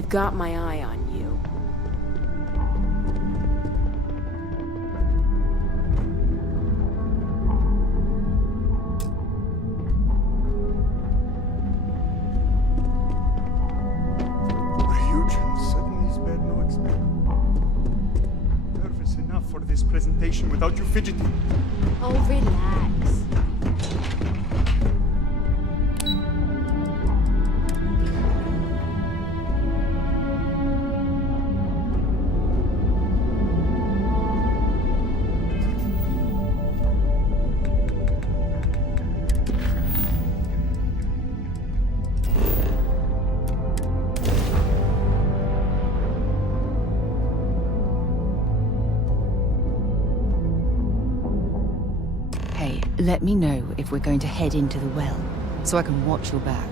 I've got my eye on you. Ryujin suddenly spared no experiment. Nervous enough for this presentation without you fidgeting. Oh, relax. Hey, let me know if we're going to head into the well, so I can watch your back.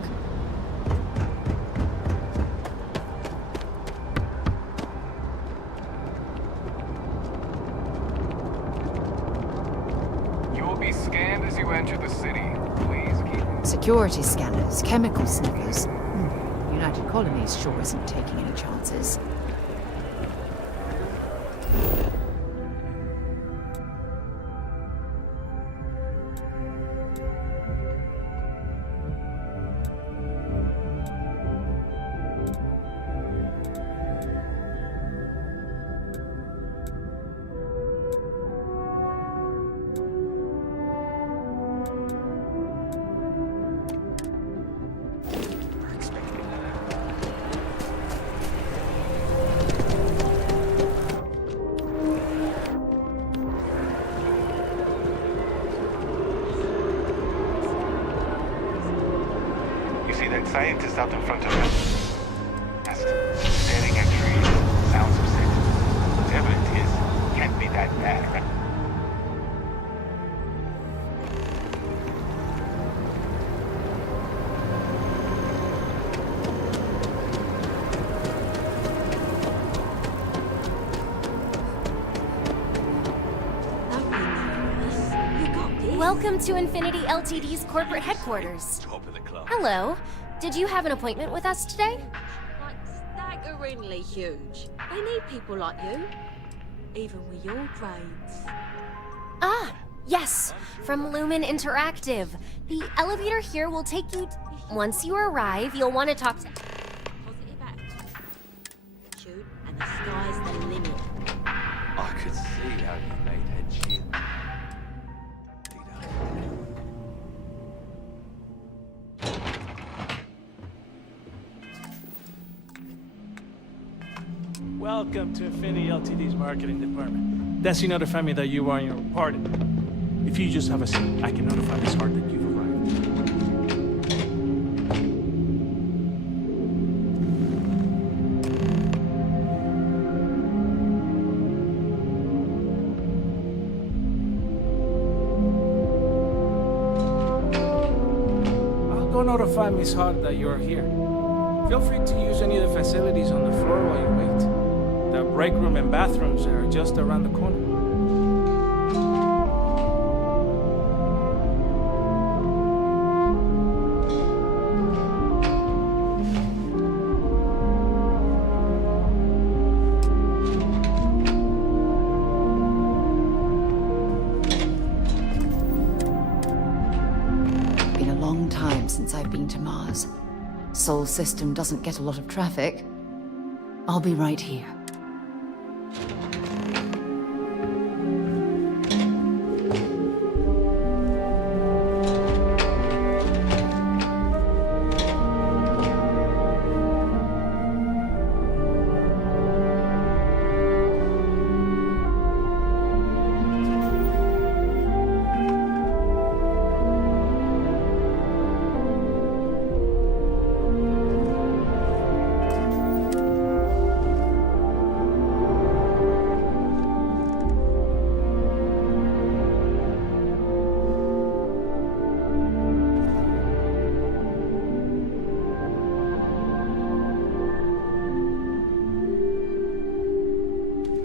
You will be scanned as you enter the city. Please keep... Security scanners, chemical sniffers. United Colonies sure isn't taking any chances. You see that scientist out in front of us? Just staring at trees. Sounds upset. Whatever it is, can't be that bad, right? Welcome to Infinity Ltd's corporate headquarters. Hello. Did you have an appointment with us today? Like staggeringly huge. They need people like you. Even with your grades. Ah, yes. From Lumen Interactive. The elevator here will take you... Once you arrive, you'll want to talk to... Positive attitude, and the sky's the limit. I could see how you made head shit. Welcome to Infinity Ltd's marketing department. Desi notified me that you are in your party. If you just have a seat, I can notify Miss Hart that you've arrived. I'll go notify Miss Hart that you're here. Feel free to use any of the facilities on the floor while you wait. The break room and bathrooms are just around the corner. Been a long time since I've been to Mars. Sol system doesn't get a lot of traffic. I'll be right here.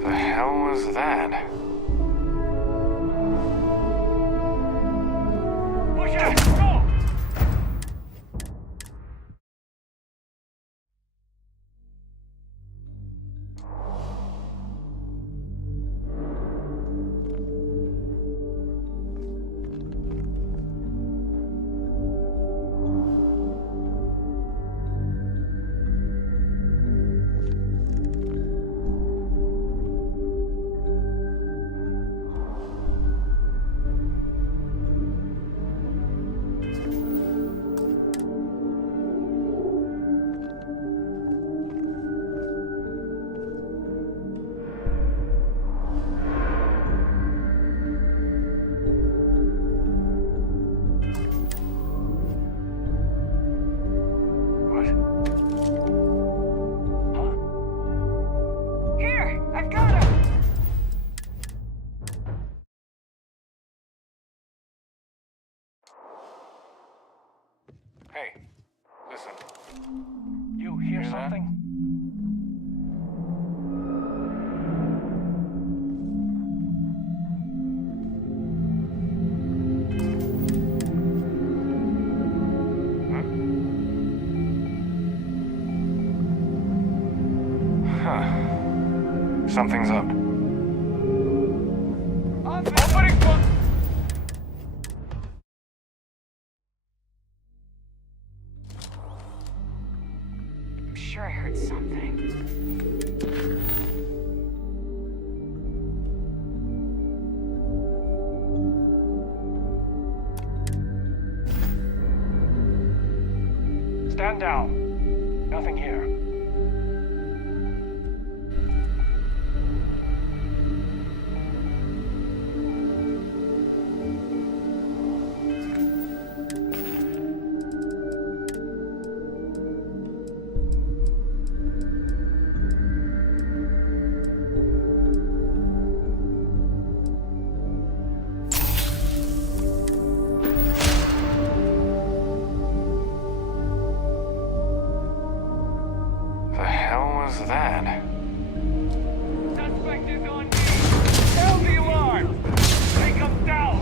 The hell was that? Hey, listen. You hear something? Something's up. Opening for... I'm sure I heard something. Stand down. Nothing here. The hell was that? Suspect is on me! Sound the alarm! Take him down!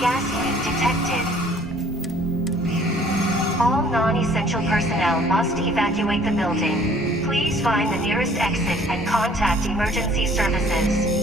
Gas leak detected. All non-essential personnel must evacuate the building. Please find the nearest exit and contact emergency services.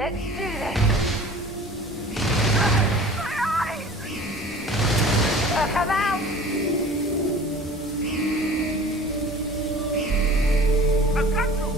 Let's do this. My eyes! Come out! I've got you!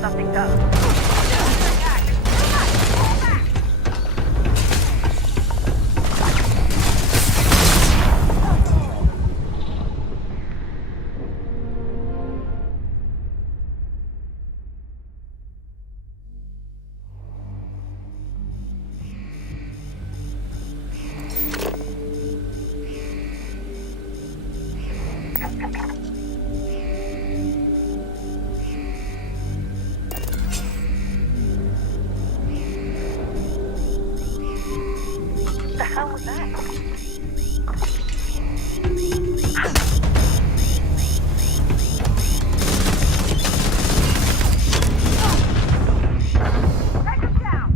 Something does. The hell was that? Take him down!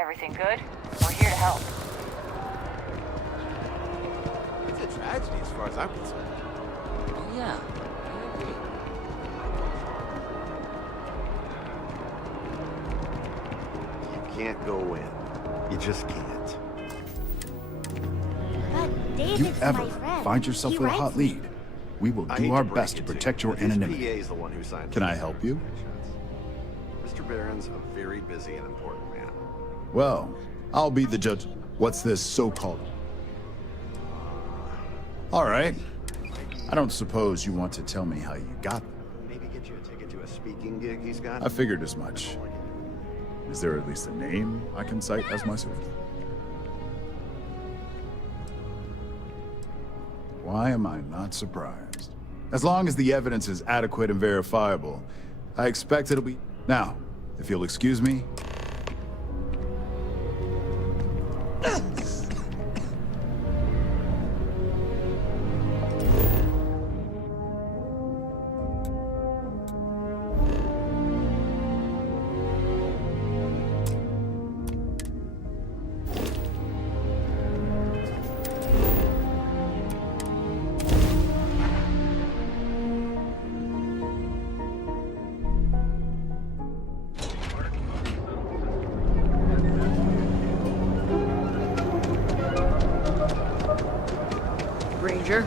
Everything good? We're here to help. It's a tragedy as far as I'm concerned. Oh, yeah. I agree. You can't go in. You just can't. But David's You ever my friend. find yourself He with a writes hot me. lead, we will I hate do our break best to it protect you, your but his anonymity. PA is the one who signed Can the I help you? Mr. Barron's a very busy and important man. Well, I'll be the judge. What's this so-called? All right. I don't suppose you want to tell me how you got them. Maybe get you a ticket to a speaking gig he's got. I figured as much. Is there at least a name I can cite as my source? Why am I not surprised? As long as the evidence is adequate and verifiable, I expect it'll be... Now, if you'll excuse me... Ranger.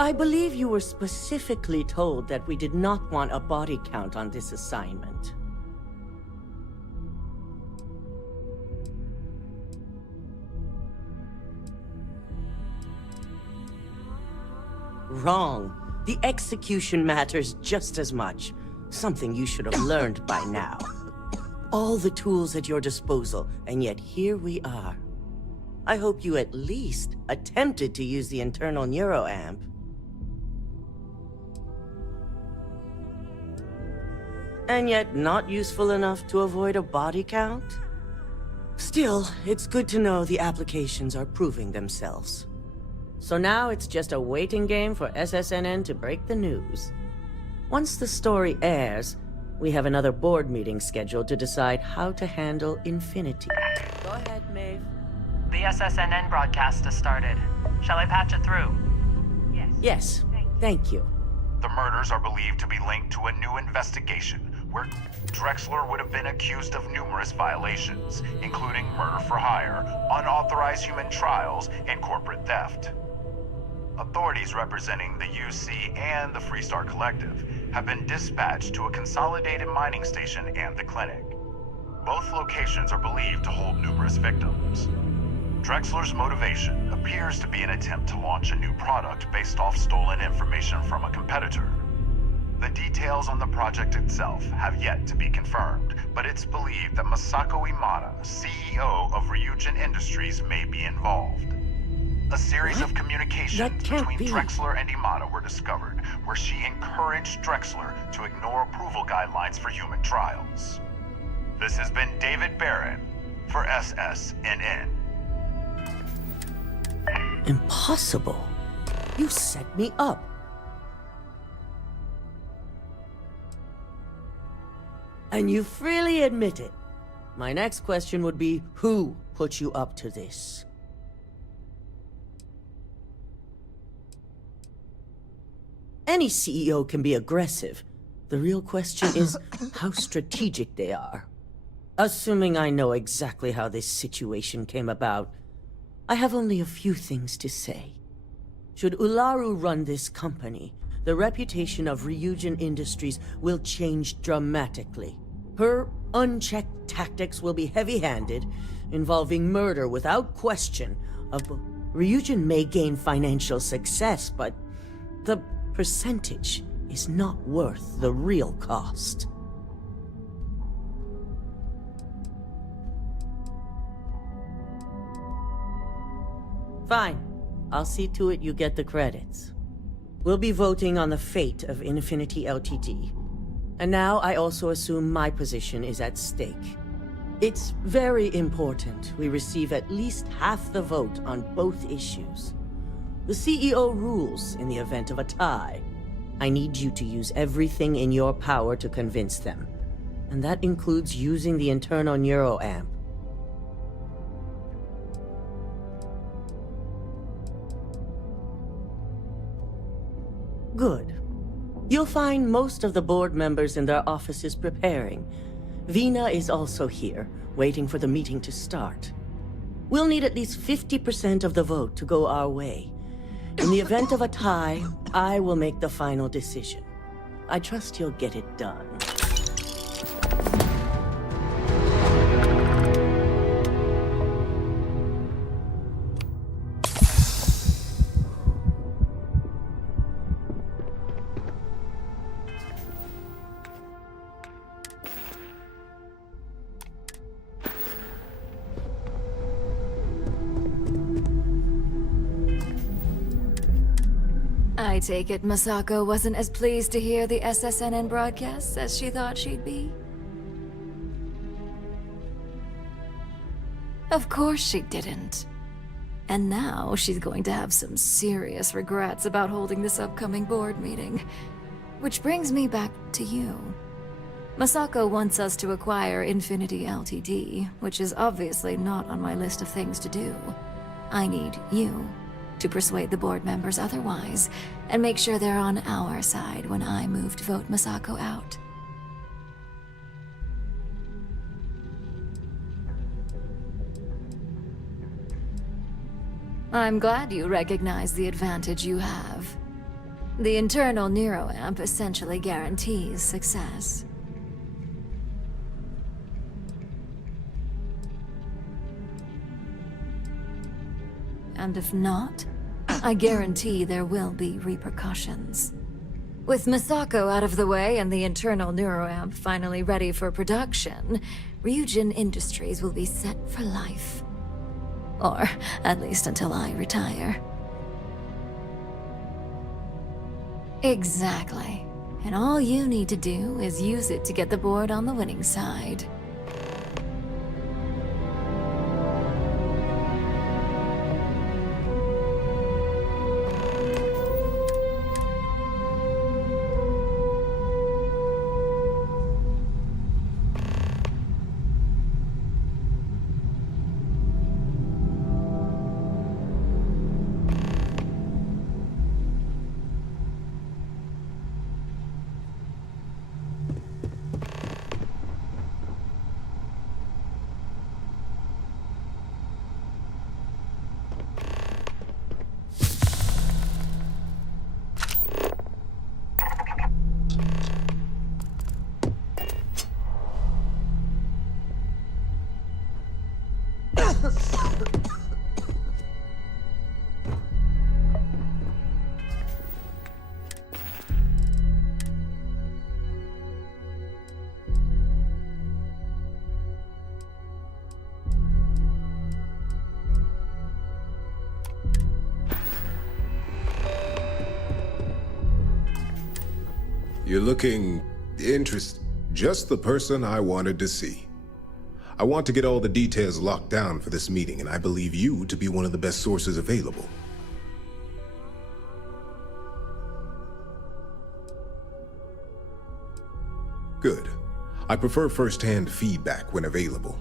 I believe you were specifically told that we did not want a body count on this assignment. Wrong. The execution matters just as much. Something you should have learned by now. All the tools at your disposal, and yet here we are. I hope you at least attempted to use the internal neuroamp. And yet not useful enough to avoid a body count? Still, it's good to know the applications are proving themselves. So now it's just a waiting game for SSNN to break the news. Once the story airs, we have another board meeting scheduled to decide how to handle Infinity. Go ahead, Maeve. The SSNN broadcast has started. Shall I patch it through? Yes, thank you. The murders are believed to be linked to a new investigation where Drexler would have been accused of numerous violations, including murder for hire, unauthorized human trials, and corporate theft. Authorities representing the UC and the Freestar Collective have been dispatched to a consolidated mining station and the clinic. Both locations are believed to hold numerous victims. Drexler's motivation appears to be an attempt to launch a new product based off stolen information from a competitor. The details on the project itself have yet to be confirmed, but it's believed that Masako Imada, CEO of Ryujin Industries, may be involved. A series of communications between Drexler and Imada were discovered, where she encouraged Drexler to ignore approval guidelines for human trials. This has been David Barron for SSNN. Impossible. You set me up. And you freely admit it. My next question would be, who put you up to this? Any CEO can be aggressive. The real question is how strategic they are. Assuming I know exactly how this situation came about, I have only a few things to say. Should Ularu run this company, the reputation of Ryujin Industries will change dramatically. Her unchecked tactics will be heavy-handed, involving murder without question. Ryujin may gain financial success, but the percentage is not worth the real cost. Fine. I'll see to it you get the credits. We'll be voting on the fate of Infinity Ltd. And now I also assume my position is at stake. It's very important we receive at least half the vote on both issues. The CEO rules in the event of a tie. I need you to use everything in your power to convince them. And that includes using the internal neuroamp. Good. You'll find most of the board members in their offices preparing. Vina is also here, waiting for the meeting to start. We'll need at least 50% of the vote to go our way. In the event of a tie, I will make the final decision. I trust you'll get it done. I take it Masako wasn't as pleased to hear the SSNN broadcasts as she thought she'd be? Of course she didn't. And now she's going to have some serious regrets about holding this upcoming board meeting. Which brings me back to you. Masako wants us to acquire Infinity Ltd., which is obviously not on my list of things to do. I need you to persuade the board members otherwise, and make sure they're on our side when I move to vote Masako out. I'm glad you recognize the advantage you have. The internal neuroamp essentially guarantees success. And if not, I guarantee there will be repercussions. With Masako out of the way and the internal neuroamp finally ready for production, Ryujin Industries will be set for life. Or at least until I retire. Exactly. And all you need to do is use it to get the board on the winning side. You're looking just the person I wanted to see. I want to get all the details locked down for this meeting, and I believe you to be one of the best sources available. Good. I prefer first-hand feedback when available.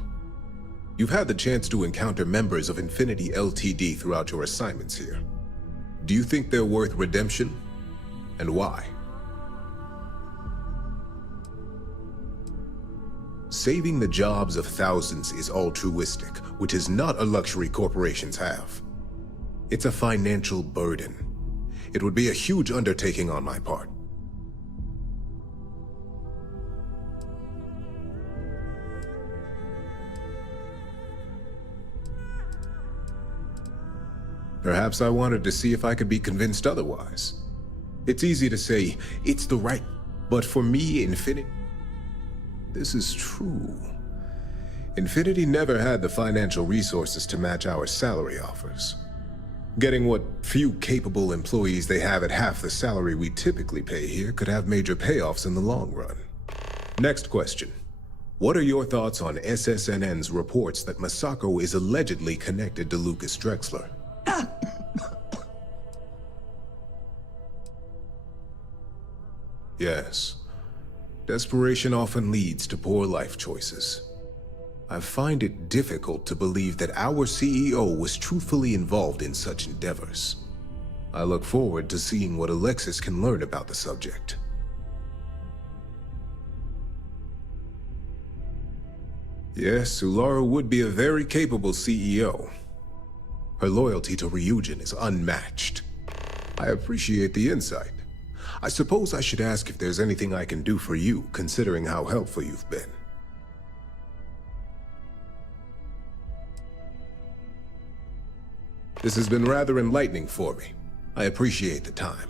You've had the chance to encounter members of Infinity LTD throughout your assignments here. Do you think they're worth redemption? And why? Saving the jobs of thousands is altruistic, which is not a luxury corporations have. It's a financial burden. It would be a huge undertaking on my part. Perhaps I wanted to see if I could be convinced otherwise. It's easy to say, it's the right, but for me, Infinity, this is true. Infinity never had the financial resources to match our salary offers. Getting what few capable employees they have at half the salary we typically pay here could have major payoffs in the long run. Next question. What are your thoughts on SSNN's reports that Masako is allegedly connected to Lucas Drexler? Yes. Desperation often leads to poor life choices. I find it difficult to believe that our CEO was truthfully involved in such endeavors. I look forward to seeing what Alexis can learn about the subject. Yes, Ulara would be a very capable CEO. Her loyalty to Ryujin is unmatched. I appreciate the insight. I suppose I should ask if there's anything I can do for you, considering how helpful you've been. This has been rather enlightening for me. I appreciate the time.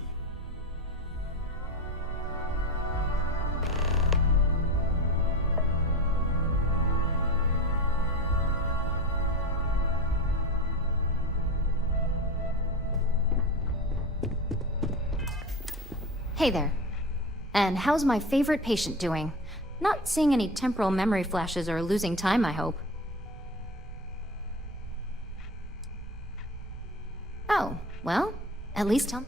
Hey there. And how's my favorite patient doing? Not seeing any temporal memory flashes or losing time, I hope. Oh, well, at least tell me.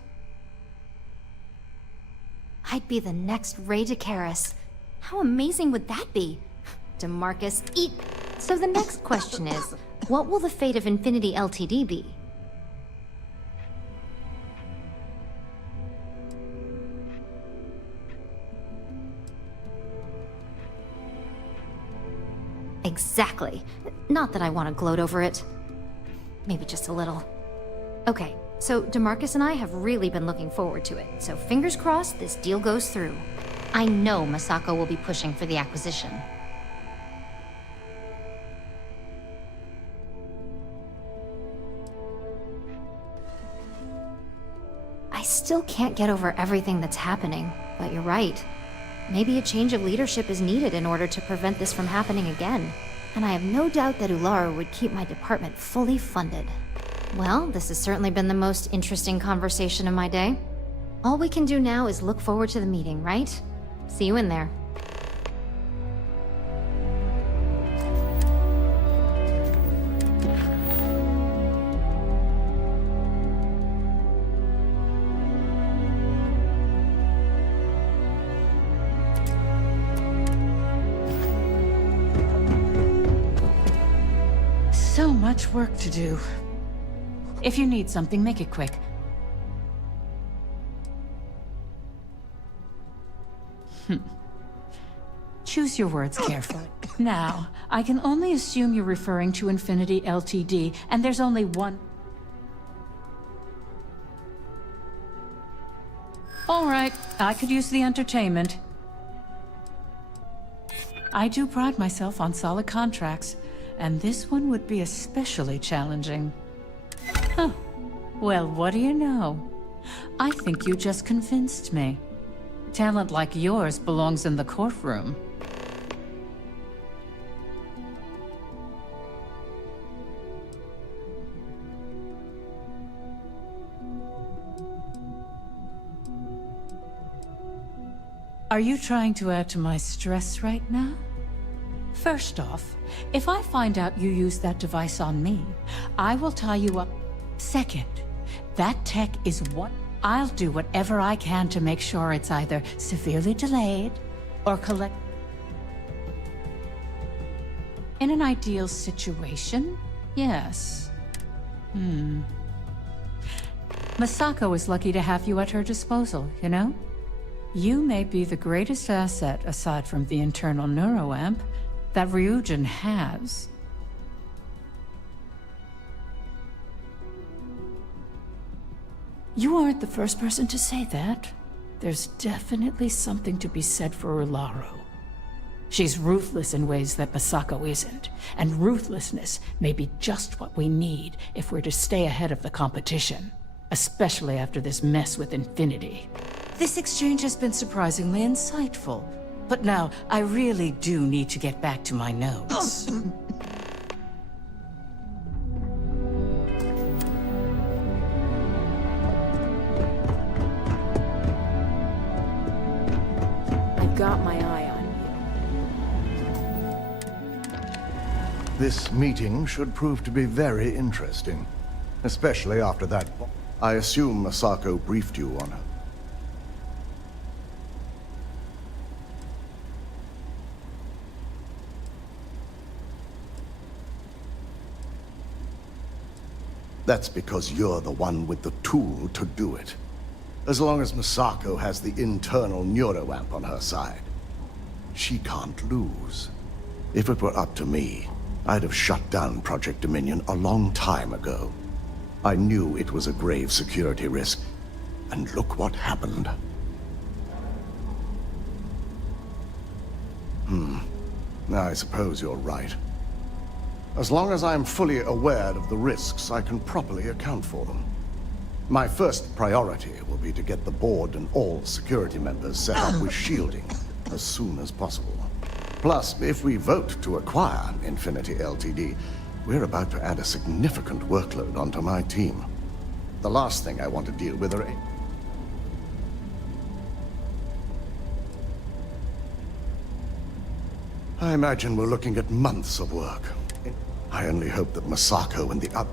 I'd be the next Ray DeCaris. How amazing would that be? DeMarcus, eat. So the next question is, what will the fate of Infinity LTD be? Exactly. Not that I want to gloat over it. Maybe just a little. Okay, so DeMarcus and I have really been looking forward to it, so fingers crossed this deal goes through. I know Masako will be pushing for the acquisition. I still can't get over everything that's happening, but you're right. Maybe a change of leadership is needed in order to prevent this from happening again. And I have no doubt that Ulara would keep my department fully funded. Well, this has certainly been the most interesting conversation of my day. All we can do now is look forward to the meeting, right? See you in there. So much work to do. If you need something, make it quick. Choose your words carefully. Now, I can only assume you're referring to Infinity LTD, and there's only one... All right, I could use the entertainment. I do pride myself on solid contracts, and this one would be especially challenging. Huh. Well, what do you know? I think you just convinced me. Talent like yours belongs in the courtroom. Are you trying to add to my stress right now? First off, if I find out you used that device on me, I will tie you up. Second, that tech is what I'll do whatever I can to make sure it's either severely delayed or collect. In an ideal situation, yes. Masako is lucky to have you at her disposal, you know? You may be the greatest asset, aside from the internal neuroamp, that Ryujin has. You aren't the first person to say that. There's definitely something to be said for Ularo. She's ruthless in ways that Masako isn't, and ruthlessness may be just what we need if we're to stay ahead of the competition, especially after this mess with Infinity. This exchange has been surprisingly insightful, but now I really do need to get back to my notes. I've got my eye on you. This meeting should prove to be very interesting, especially after that. I assume Masako briefed you on her. That's because you're the one with the tool to do it. As long as Masako has the internal neuroamp on her side, she can't lose. If it were up to me, I'd have shut down Project Dominion a long time ago. I knew it was a grave security risk, and look what happened. I suppose you're right. As long as I'm fully aware of the risks, I can properly account for them. My first priority will be to get the board and all security members set up with shielding as soon as possible. Plus, if we vote to acquire Infinity Ltd, we're about to add a significant workload onto my team. The last thing I want to deal with are... I imagine we're looking at months of work. I only hope that Masako and the other...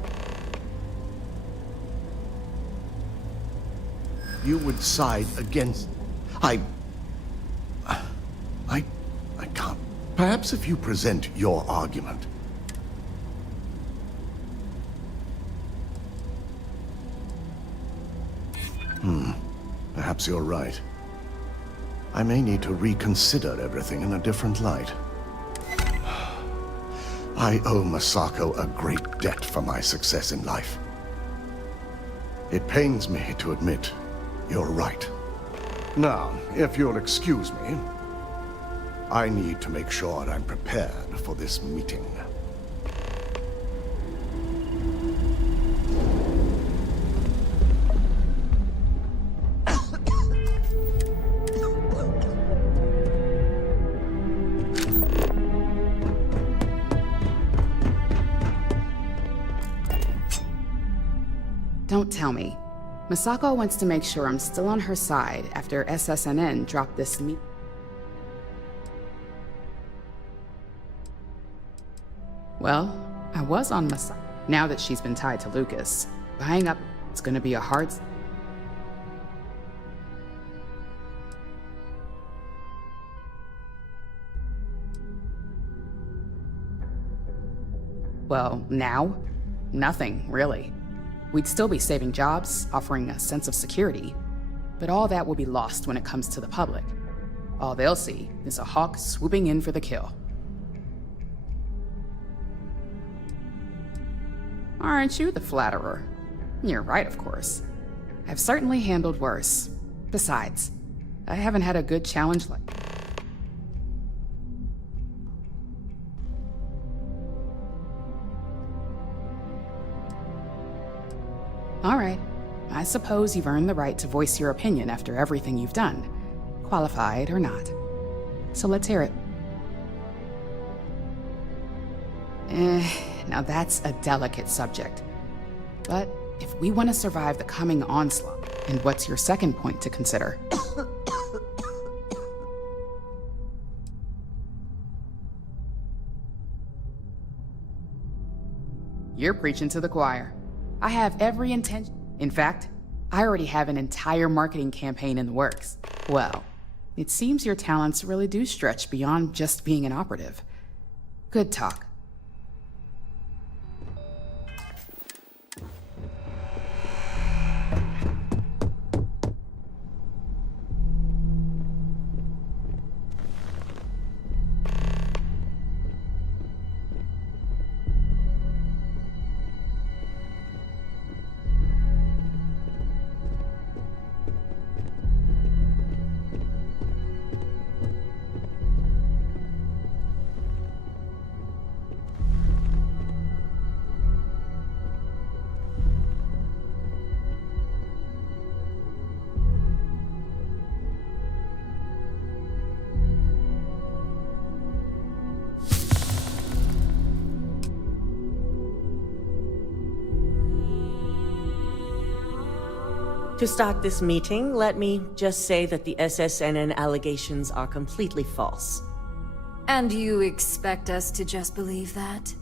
You would side against... I can't. Perhaps if you present your argument. Perhaps you're right. I may need to reconsider everything in a different light. I owe Masako a great debt for my success in life. It pains me to admit you're right. Now, if you'll excuse me, I need to make sure I'm prepared for this meeting. Don't tell me. Masako wants to make sure I'm still on her side after SSNN dropped this meet. Well, I was on Masako. Now that she's been tied to Lucas, buying up it's gonna be a hard... Well, now? Nothing, really. We'd still be saving jobs, offering a sense of security, but all that will be lost when it comes to the public. All they'll see is a hawk swooping in for the kill. Aren't you the flatterer? You're right, of course. I've certainly handled worse. Besides, I haven't had a good challenge like... All right. I suppose you've earned the right to voice your opinion after everything you've done, qualified or not. So let's hear it. Now that's a delicate subject. But if we want to survive the coming onslaught, and what's your second point to consider? You're preaching to the choir. I have every intention. In fact, I already have an entire marketing campaign in the works. Well, it seems your talents really do stretch beyond just being an operative. Good talk. To start this meeting, let me just say that the SSNN allegations are completely false. And you expect us to just believe that?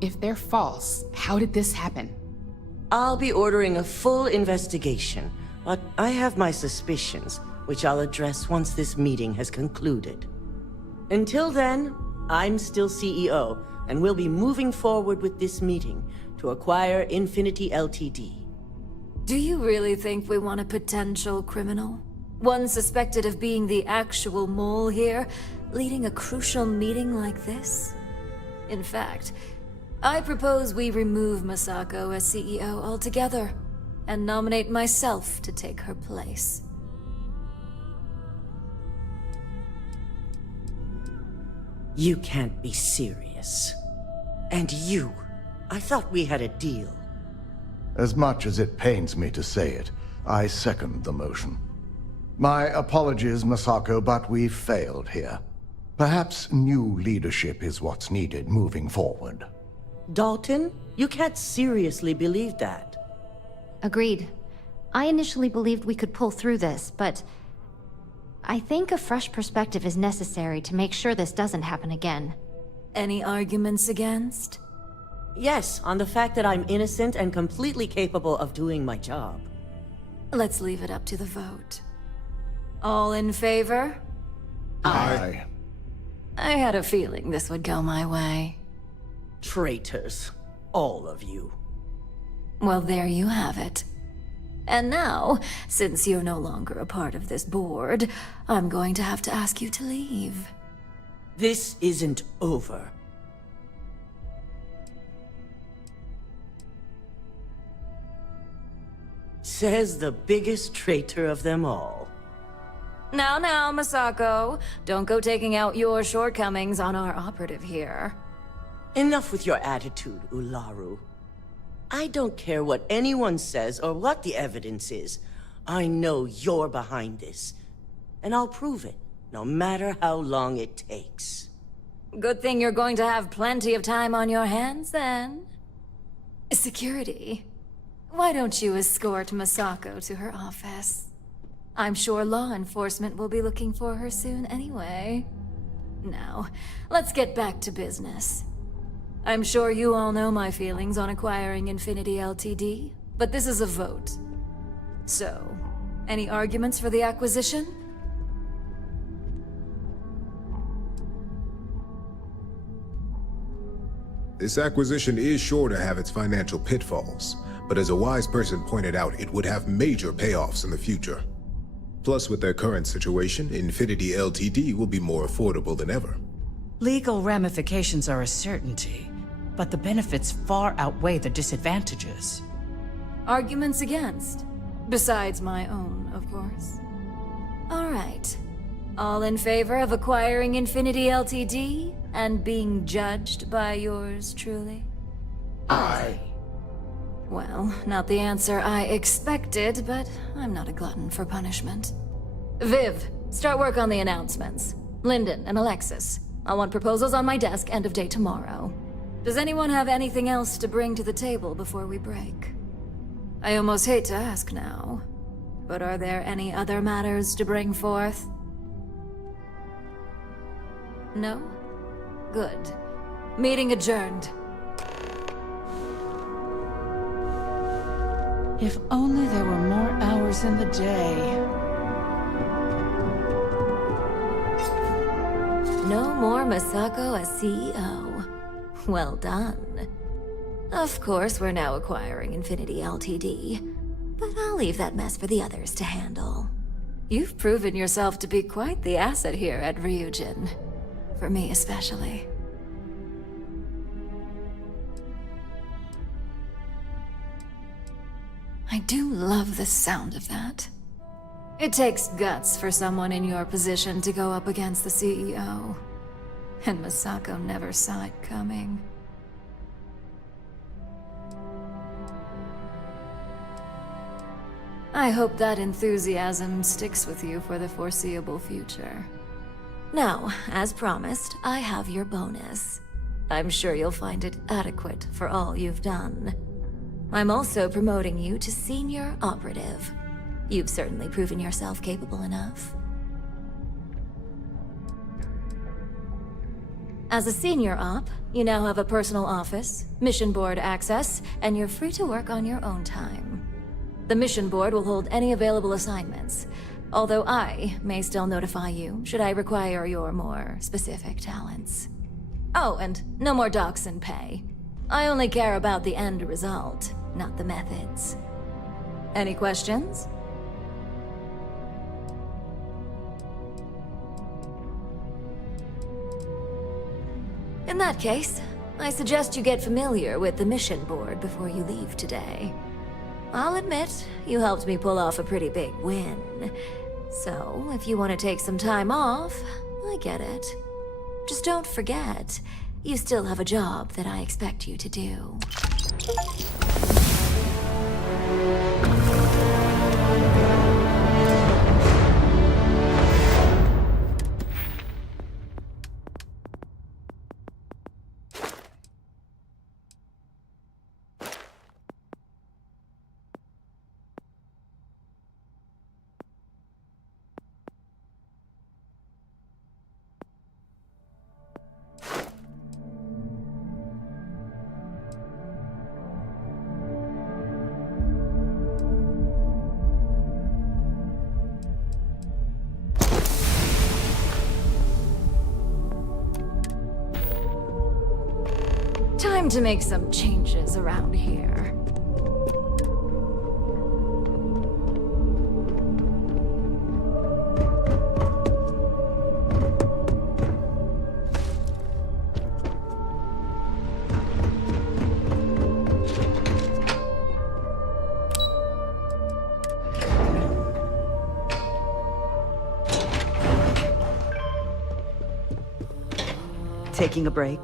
If they're false, how did this happen? I'll be ordering a full investigation, but I have my suspicions, which I'll address once this meeting has concluded. Until then, I'm still CEO, and we'll be moving forward with this meeting to acquire Infinity Ltd. Do you really think we want a potential criminal? One suspected of being the actual mole here, leading a crucial meeting like this? In fact, I propose we remove Masako as CEO altogether, and nominate myself to take her place. You can't be serious. And you, I thought we had a deal. As much as it pains me to say it, I second the motion. My apologies, Masako, but we've failed here. Perhaps new leadership is what's needed moving forward. Dalton, you can't seriously believe that. Agreed. I initially believed we could pull through this, but I think a fresh perspective is necessary to make sure this doesn't happen again. Any arguments against? Yes, on the fact that I'm innocent and completely capable of doing my job. Let's leave it up to the vote. All in favor? Aye. I had a feeling this would go my way. Traitors. All of you. Well, there you have it. And now, since you're no longer a part of this board, I'm going to have to ask you to leave. This isn't over. Says the biggest traitor of them all. Now, Masako. Don't go taking out your shortcomings on our operative here. Enough with your attitude, Ularu. I don't care what anyone says or what the evidence is. I know you're behind this. And I'll prove it, no matter how long it takes. Good thing you're going to have plenty of time on your hands, then. Security. Why don't you escort Masako to her office? I'm sure law enforcement will be looking for her soon anyway. Now, let's get back to business. I'm sure you all know my feelings on acquiring Infinity Ltd, but this is a vote. So, any arguments for the acquisition? This acquisition is sure to have its financial pitfalls, but as a wise person pointed out, it would have major payoffs in the future. Plus, with their current situation, Infinity Ltd will be more affordable than ever. Legal ramifications are a certainty, but the benefits far outweigh the disadvantages. Arguments against? Besides my own, of course. All right. All in favor of acquiring Infinity Ltd and being judged by yours truly? Aye. Well, not the answer I expected, but I'm not a glutton for punishment. Viv, start work on the announcements. Lyndon and Alexis, I want proposals on my desk end of day tomorrow. Does anyone have anything else to bring to the table before we break? I almost hate to ask now, but are there any other matters to bring forth? No? Good. Meeting adjourned. If only there were more hours in the day. No more Masako as CEO. Well done. Of course, we're now acquiring Infinity Ltd, but I'll leave that mess for the others to handle. You've proven yourself to be quite the asset here at Ryujin. For me especially. I do love the sound of that. It takes guts for someone in your position to go up against the CEO. And Masako never saw it coming. I hope that enthusiasm sticks with you for the foreseeable future. Now, as promised, I have your bonus. I'm sure you'll find it adequate for all you've done. I'm also promoting you to Senior Operative. You've certainly proven yourself capable enough. As a Senior Op, you now have a personal office, mission board access, and you're free to work on your own time. The mission board will hold any available assignments, although I may still notify you should I require your more specific talents. Oh, and no more docs and pay. I only care about the end result, not the methods. Any questions? In that case, I suggest you get familiar with the mission board before you leave today. I'll admit, you helped me pull off a pretty big win. So, if you want to take some time off, I get it. Just don't forget, you still have a job that I expect you to do. Time to make some changes around here. Taking a break?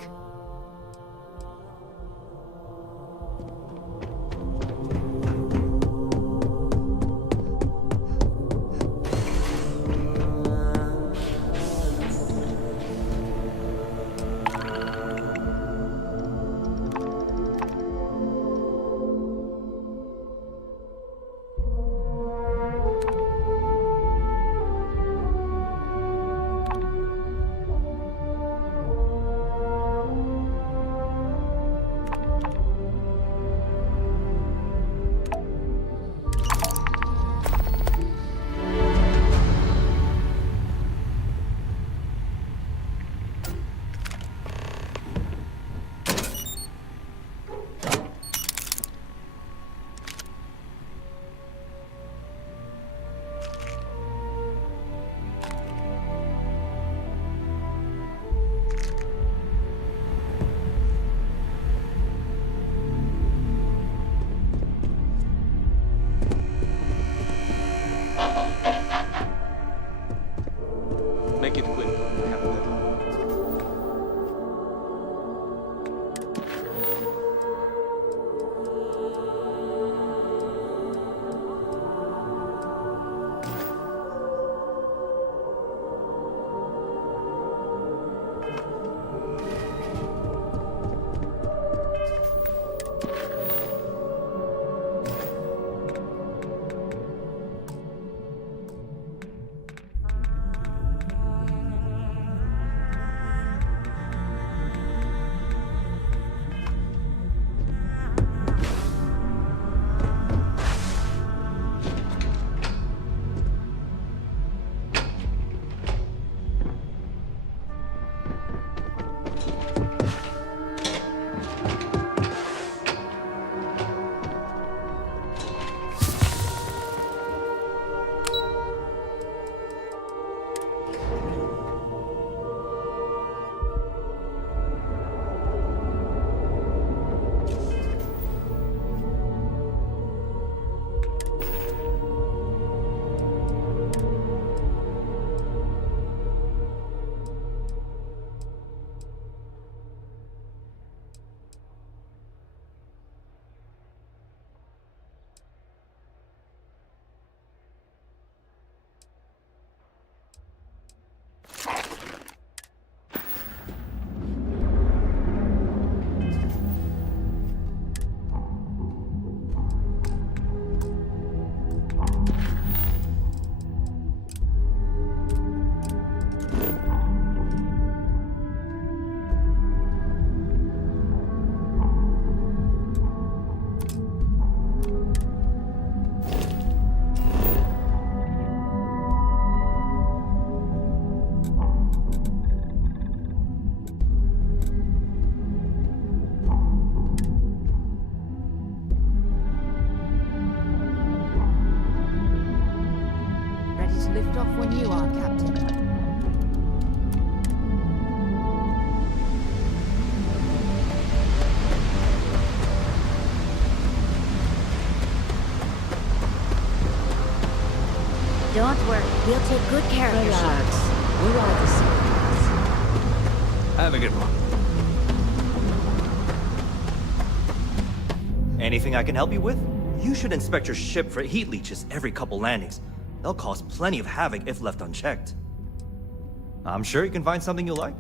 when you are, Captain. Don't worry, we'll take good care of your ship. Relax. We're all the same. Have a good one. Anything I can help you with? You should inspect your ship for heat leeches every couple landings. They'll cause plenty of havoc if left unchecked. I'm sure you can find something you like.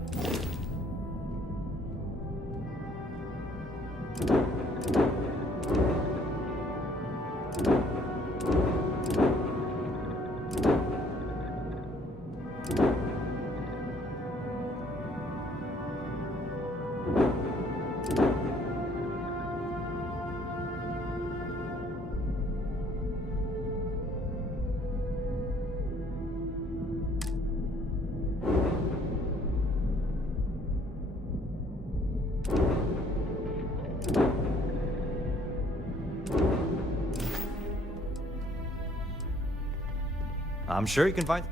I'm sure you can find...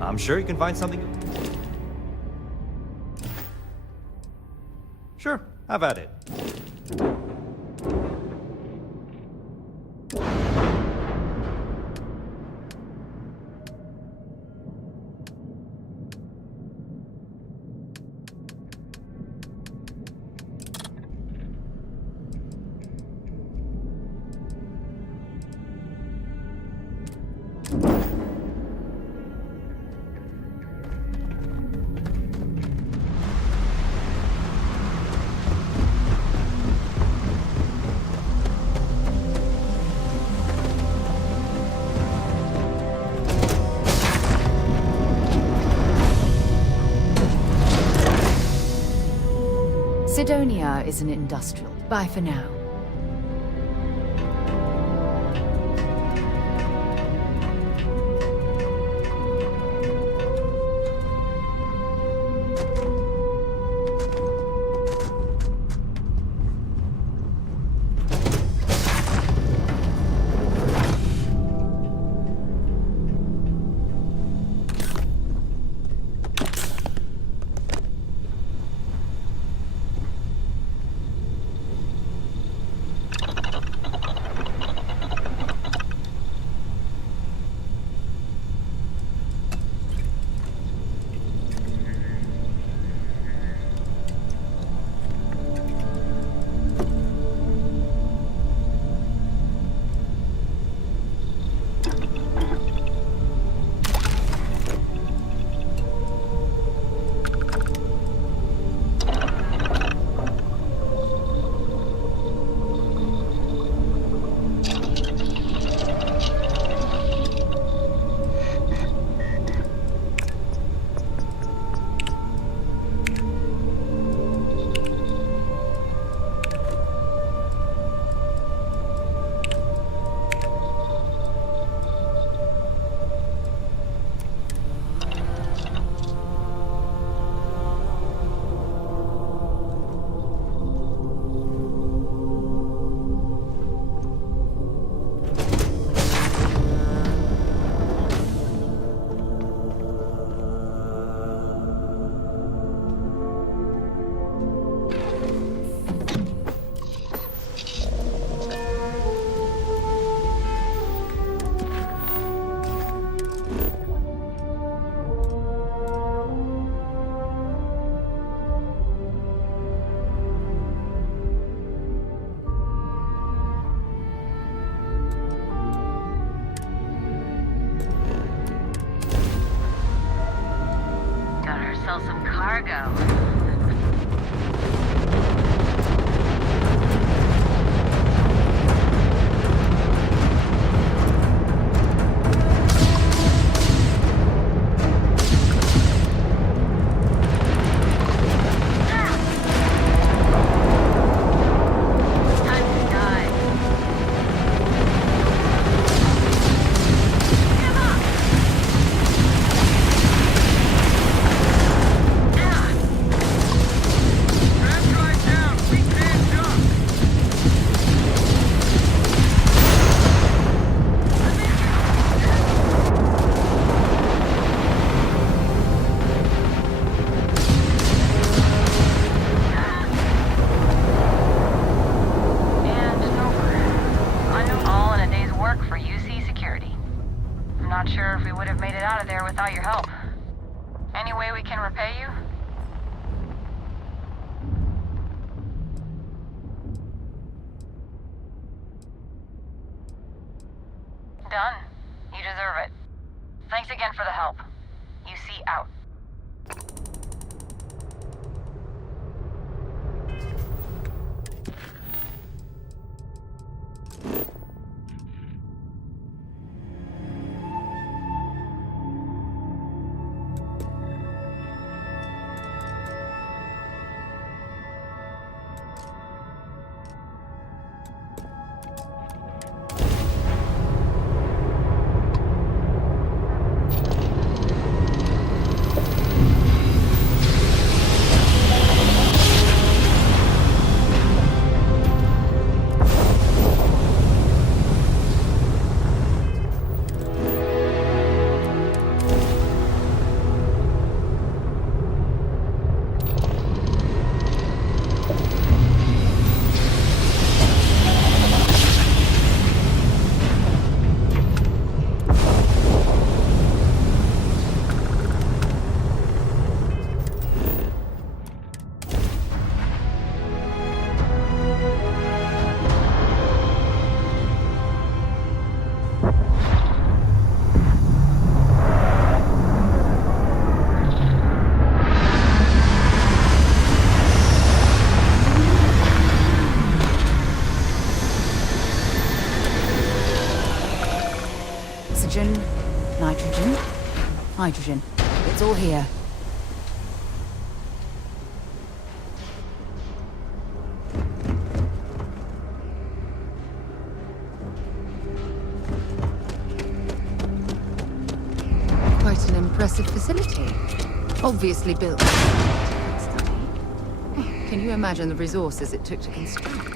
I'm sure you can find something... Sure, have at it. Sidonia is an industrial. Bye for now. Sell some cargo. Time to die. done. You deserve it. Thanks again for the help. UC out. Oxygen, nitrogen, hydrogen. It's all here. Quite an impressive facility. Obviously built. Can you imagine the resources it took to construct?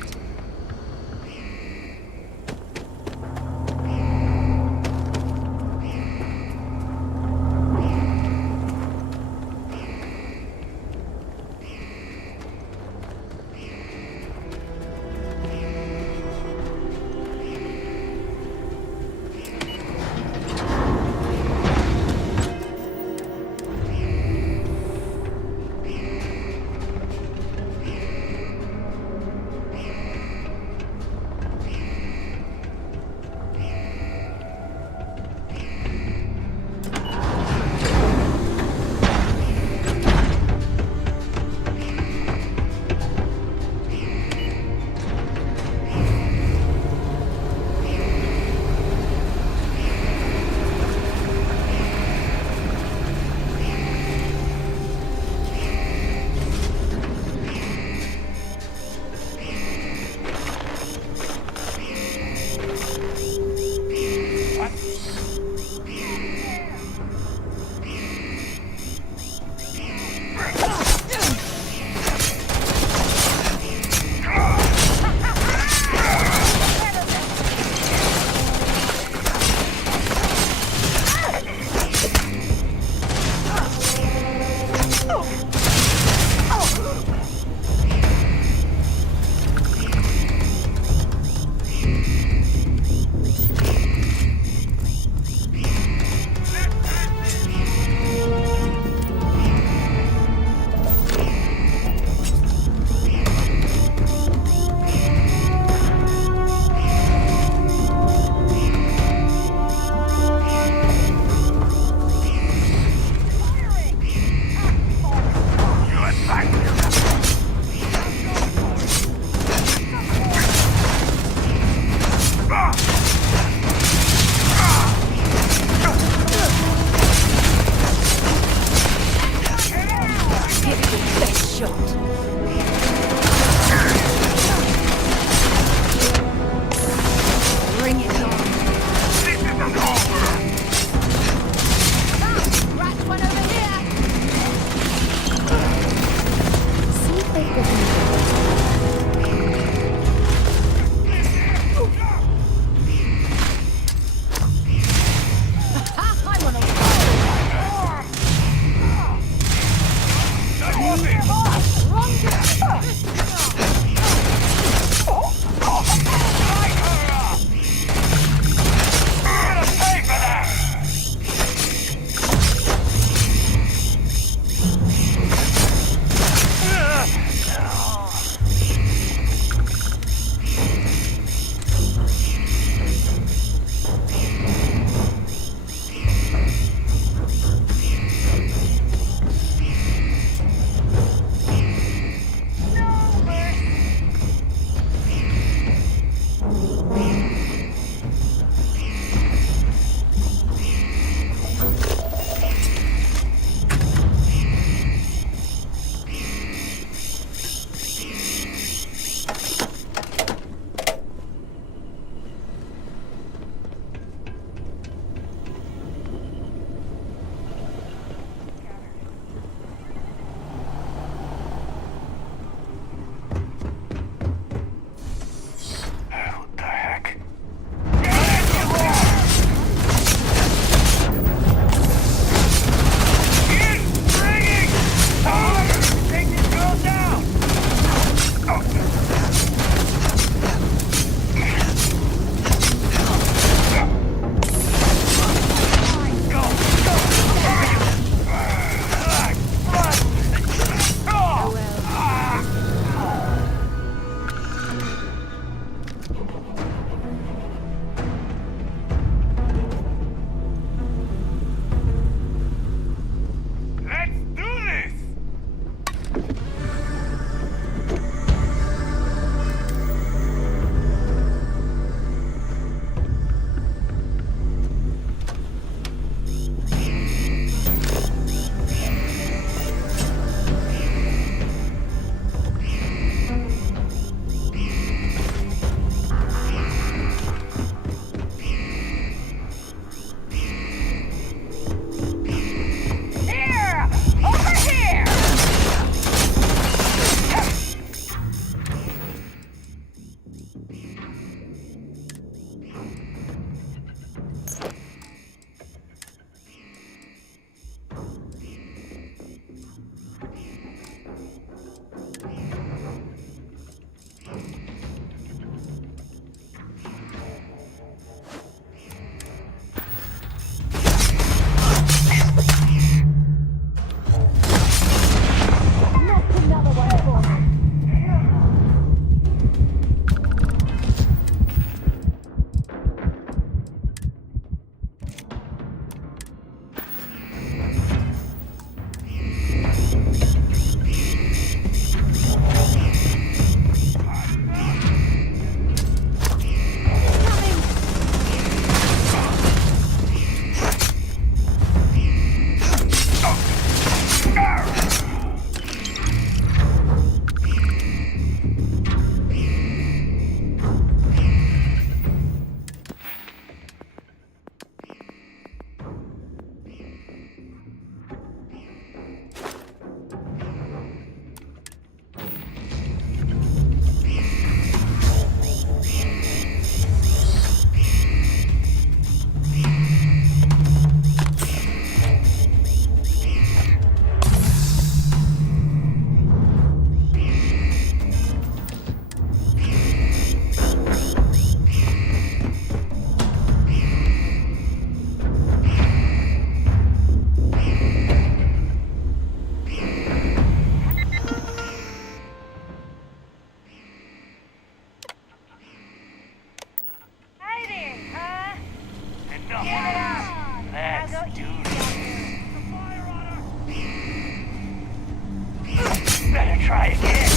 Try again.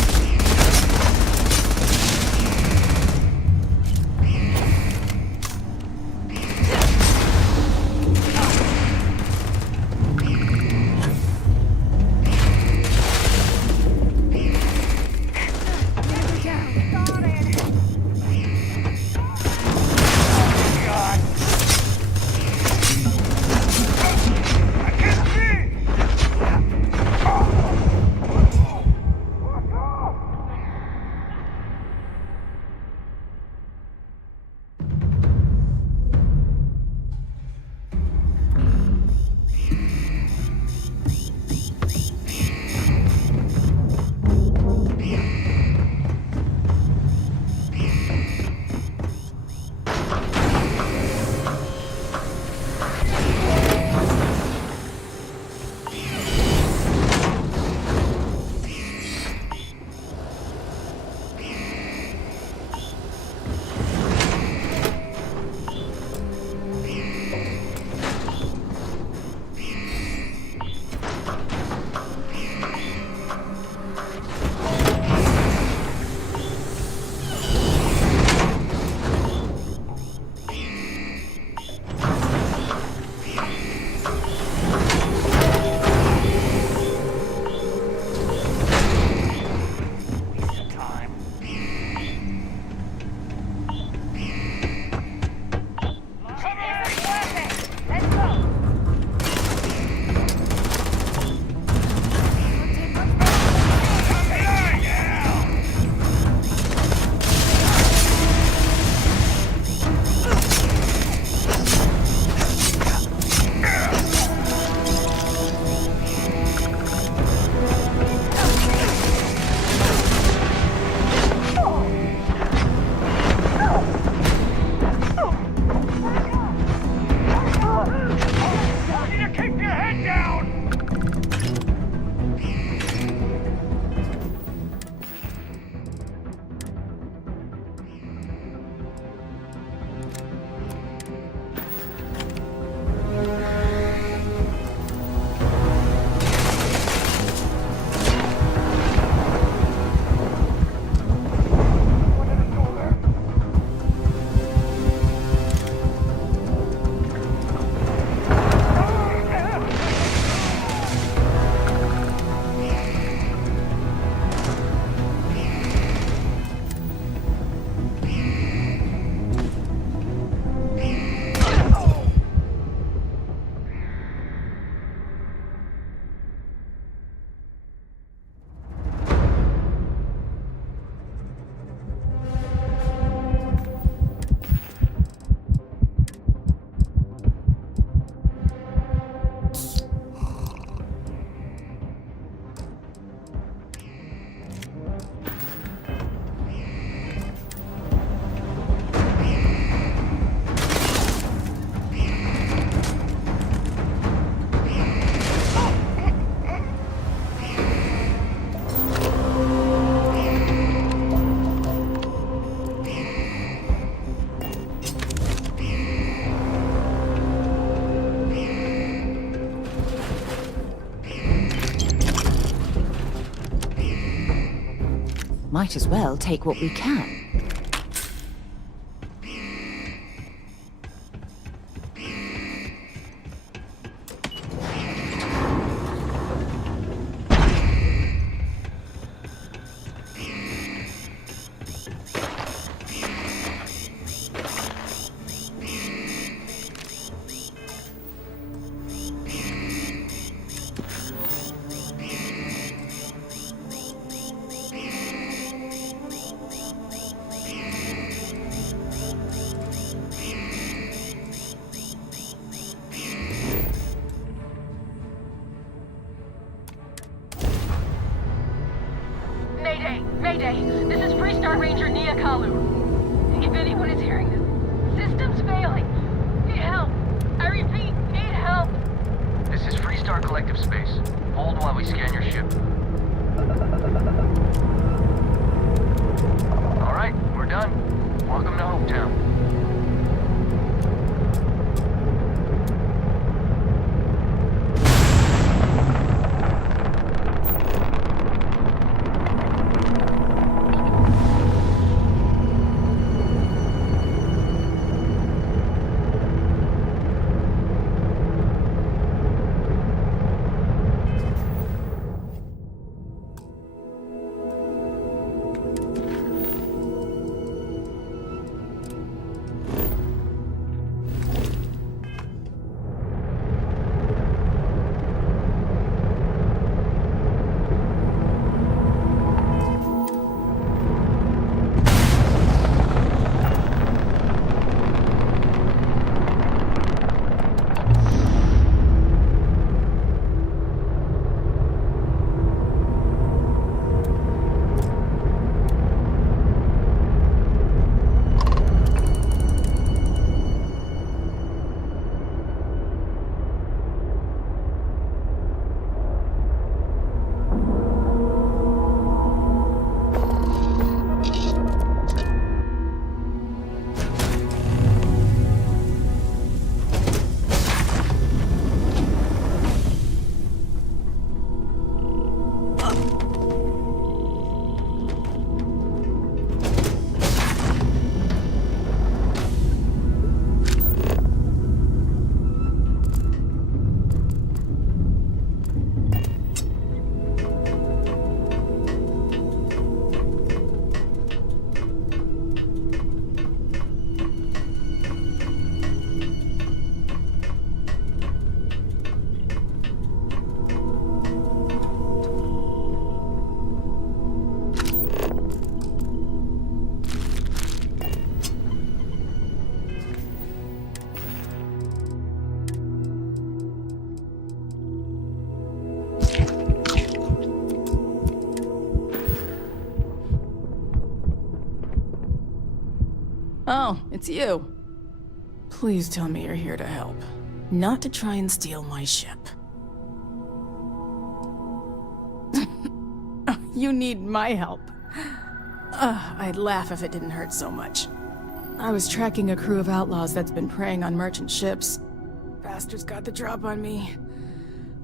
Might as well take what we can. Mayday! This is Freestar Ranger Nia Kalu. If anyone is hearing this, system's failing. Need help. I repeat, need help. This is Freestar Collective Space. Hold while we scan your ship. All right, we're done. Welcome to Hometown. Oh, it's you. Please tell me you're here to help. Not to try and steal my ship. You need my help. I'd laugh if it didn't hurt so much. I was tracking a crew of outlaws that's been preying on merchant ships. Bastards got the drop on me.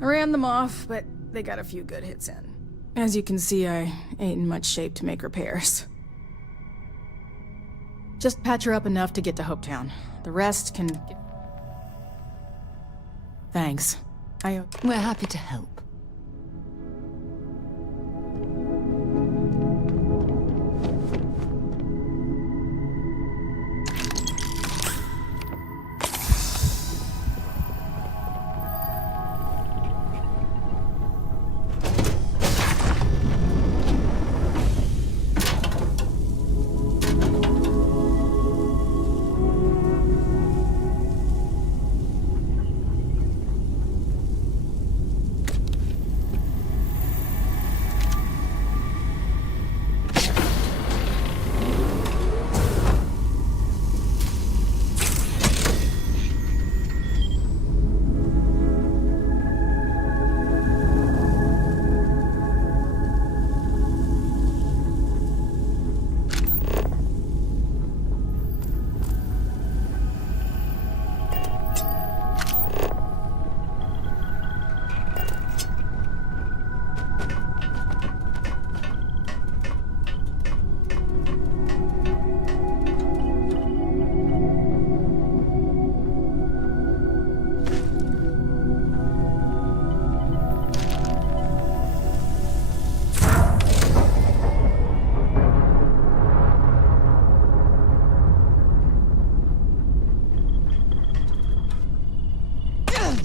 I ran them off, but they got a few good hits in. As you can see, I ain't in much shape to make repairs. Just patch her up enough to get to Hopetown. The rest can... Thanks. We're happy to help.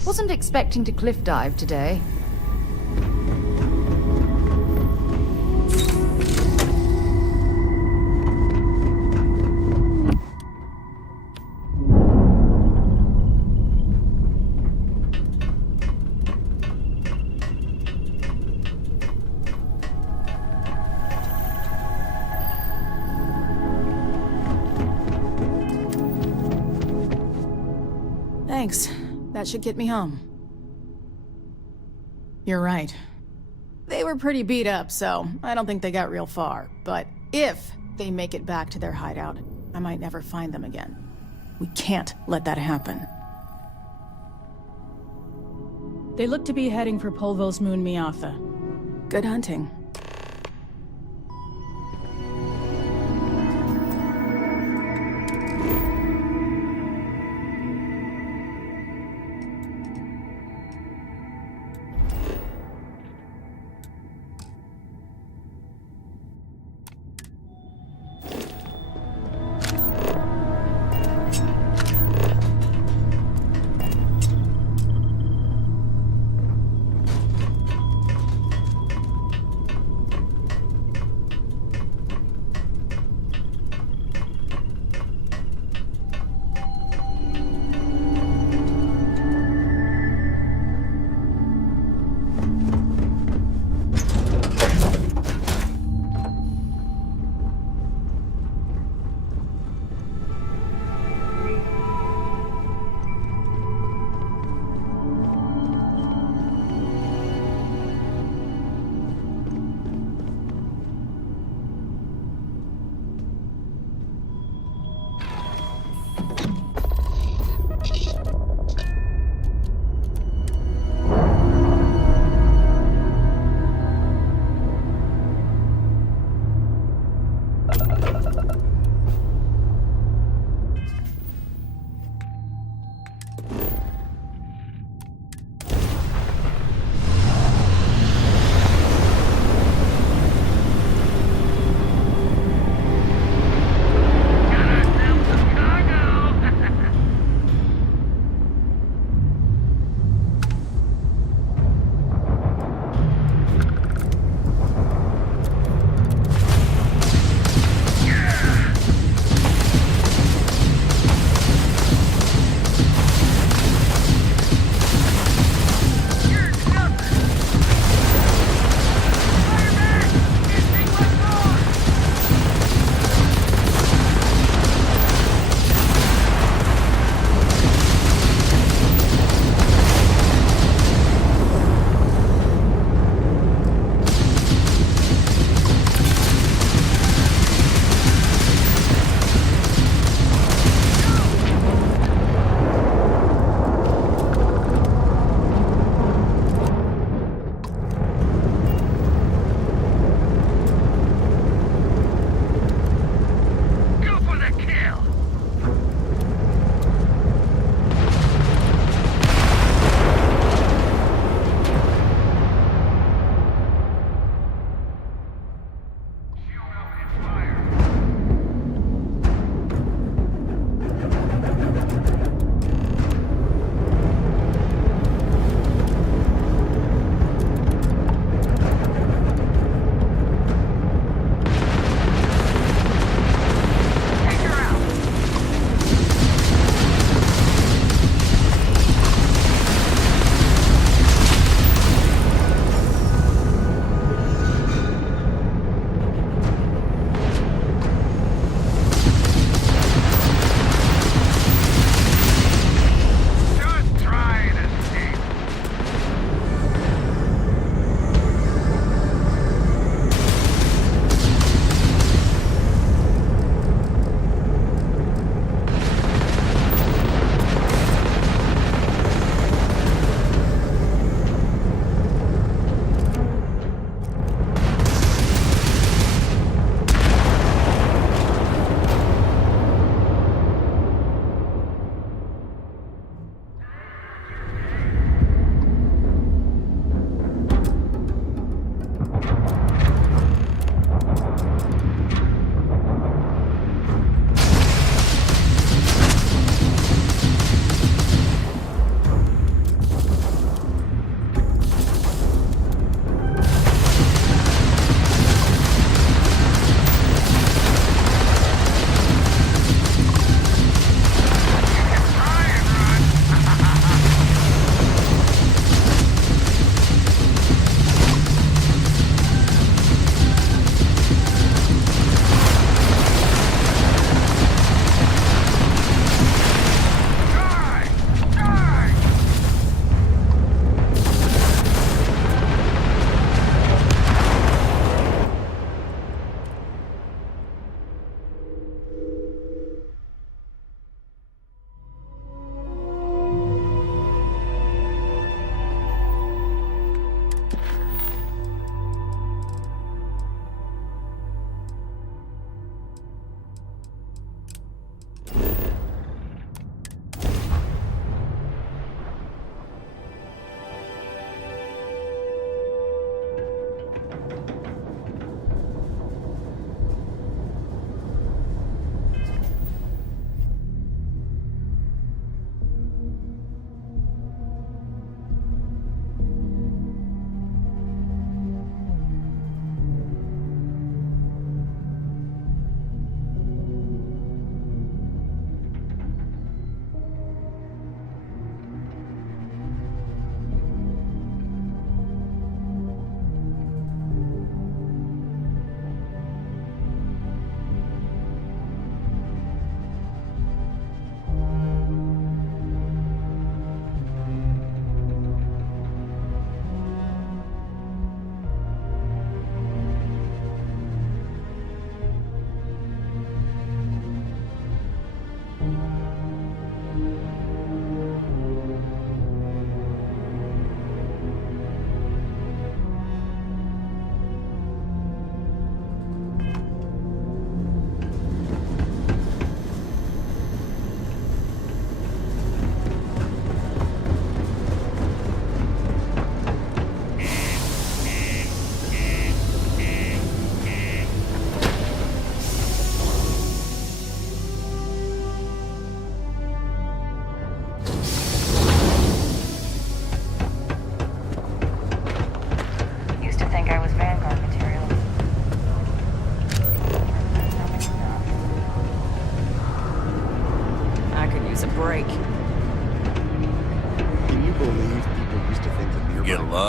Wasn't expecting to cliff dive today. Thanks. That should get me home. You're right. They were pretty beat up, so I don't think they got real far. But if they make it back to their hideout, I might never find them again. We can't let that happen. They look to be heading for Polvo's moon Miatha. Good hunting.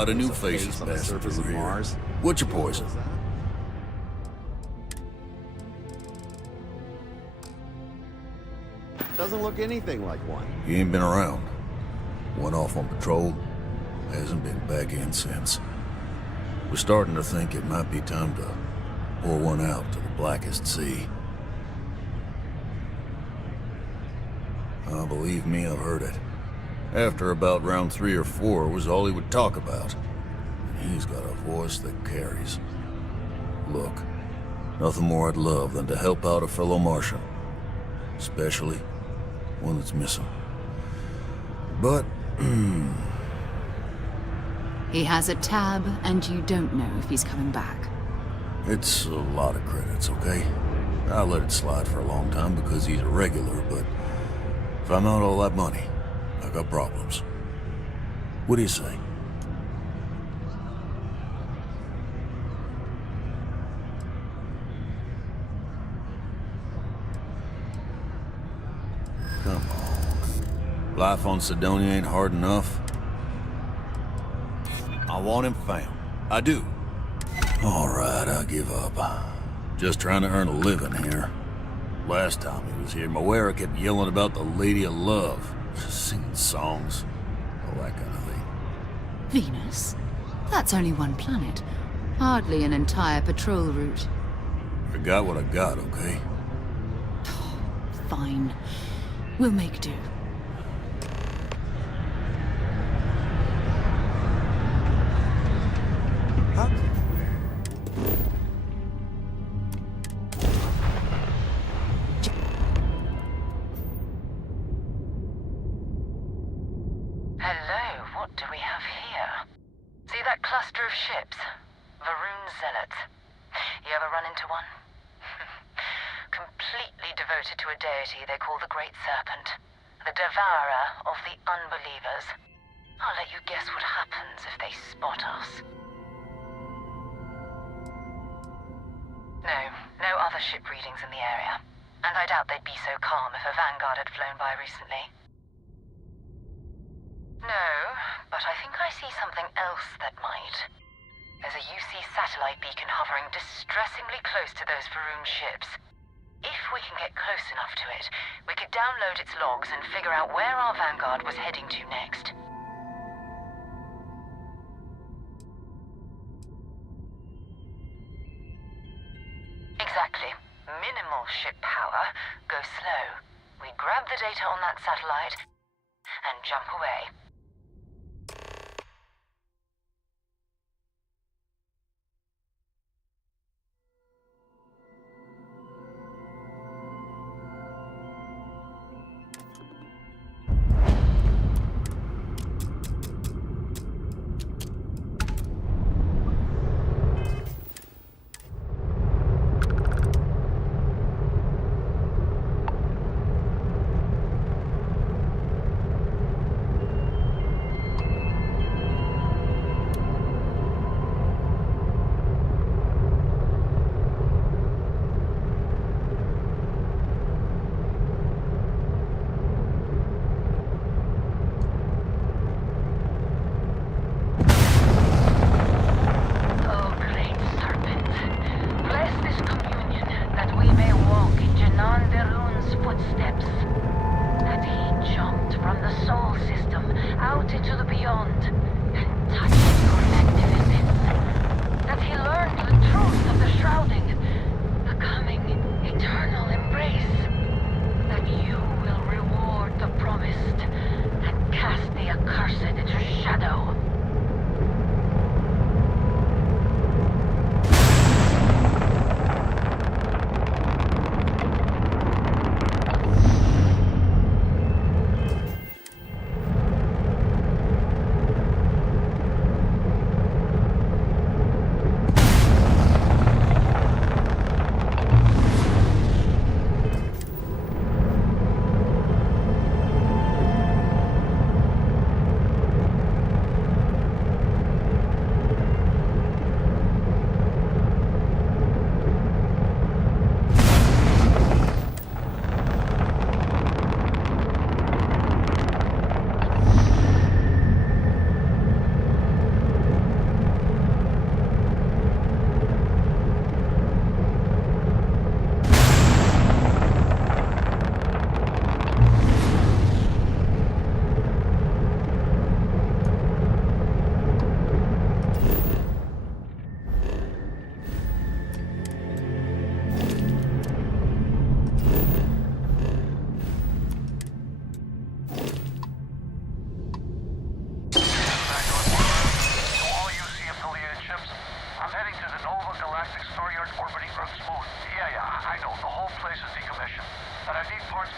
lot of new faces passing through here. What's your poison? Doesn't look anything like one. You ain't been around. Went off on patrol. Hasn't been back in since. We're starting to think it might be time to pour one out to the blackest sea. Believe me, I've heard it. After about round 3 or 4 was all he would talk about. And he's got a voice that carries. Look, nothing more I'd love than to help out a fellow Martian. Especially one that's missing. But, He has a tab, and you don't know if he's coming back. it's a lot of credits, okay? I let it slide for a long time because he's a regular, but if I'm out all that money, I got problems. What do you say? Come on. Life on Sidonia ain't hard enough. I want him found. I do. All right, I give up. Just trying to earn a living here. Last time he was here, Moira kept yelling about the Lady of Love. Singing songs. All that kind of thing. Venus? That's only one planet. Hardly an entire patrol route. I got what I got, okay? Fine. We'll make do. Hello, what do we have here? See that cluster of ships? Varun Zealots. You ever run into one? Completely devoted to a deity they call the Great Serpent. The devourer of the unbelievers. I'll let you guess what happens if they spot us. No other ship readings in the area. And I doubt they'd be so calm if a Vanguard had flown by recently. No, but I think I see something else that might. There's a UC satellite beacon hovering distressingly close to those Varun ships. If we can get close enough to it, we could download its logs and figure out where our Vanguard was heading to next. Exactly. Minimal ship power. Go slow. We grab the data on that satellite and jump away.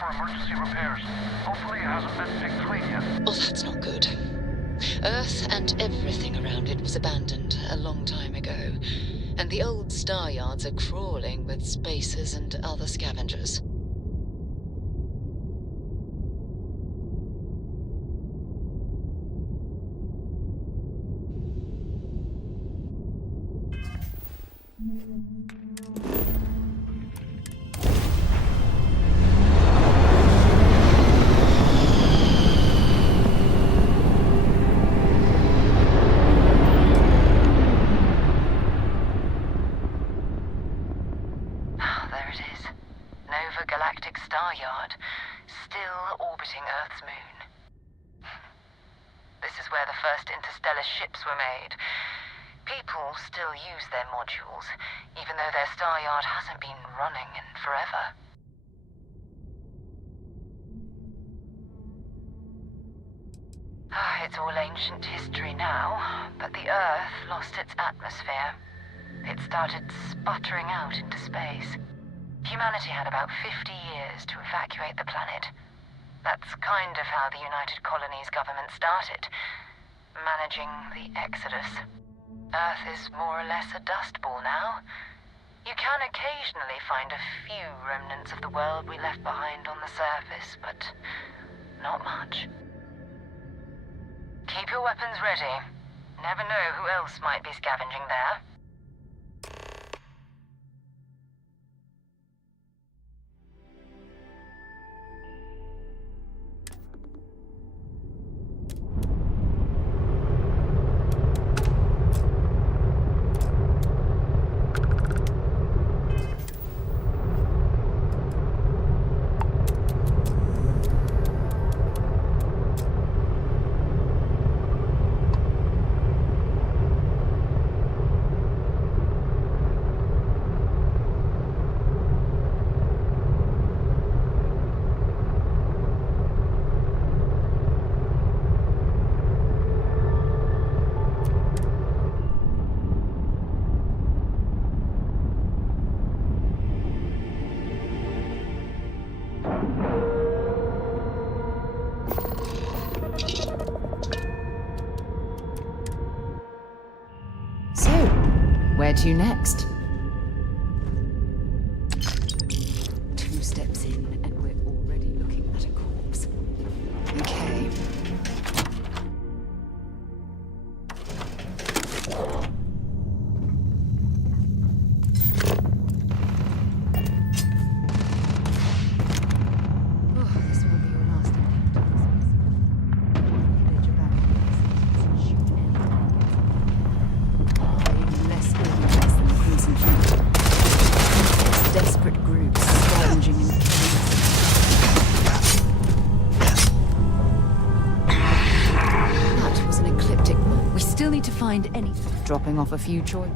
for emergency repairs. Hopefully it hasn't been picked clean yet. Oh, that's not good. Earth and everything around it was abandoned a long time ago, and the old star yards are crawling with spacers and other scavengers. There it is. Nova Galactic Star Yard, still orbiting Earth's moon. This is where the first interstellar ships were made. People still use their modules, even though their star yard hasn't been running in forever. It's all ancient history now, but the Earth lost its atmosphere. It started sputtering out into space. Humanity had about 50 years to evacuate the planet. That's kind of how the United Colonies government started, managing the exodus. Earth is more or less a dust ball now. You can occasionally find a few remnants of the world we left behind on the surface, but not much. Keep your weapons ready. Never know who else might be scavenging there. Where to next? 2 steps in, and we're already looking at a corpse. Okay. This will be your last encounter with this. Village about shoot anything. Less organized than the Crimson Fleet. Six desperate groups scavenging and killing. That was an ecliptic mob. We still need to find any. Dropping off a few choice.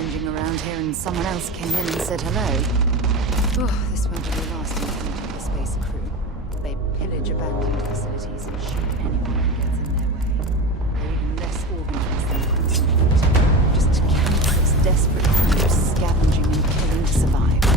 scavenging around here and someone else came in and said hello. Oh, this won't be the last encounter of the space crew. They pillage abandoned facilities and shoot anyone who gets in their way. They're even less organized than the Crimson Fleet. Just countless desperate crews scavenging and killing to survive.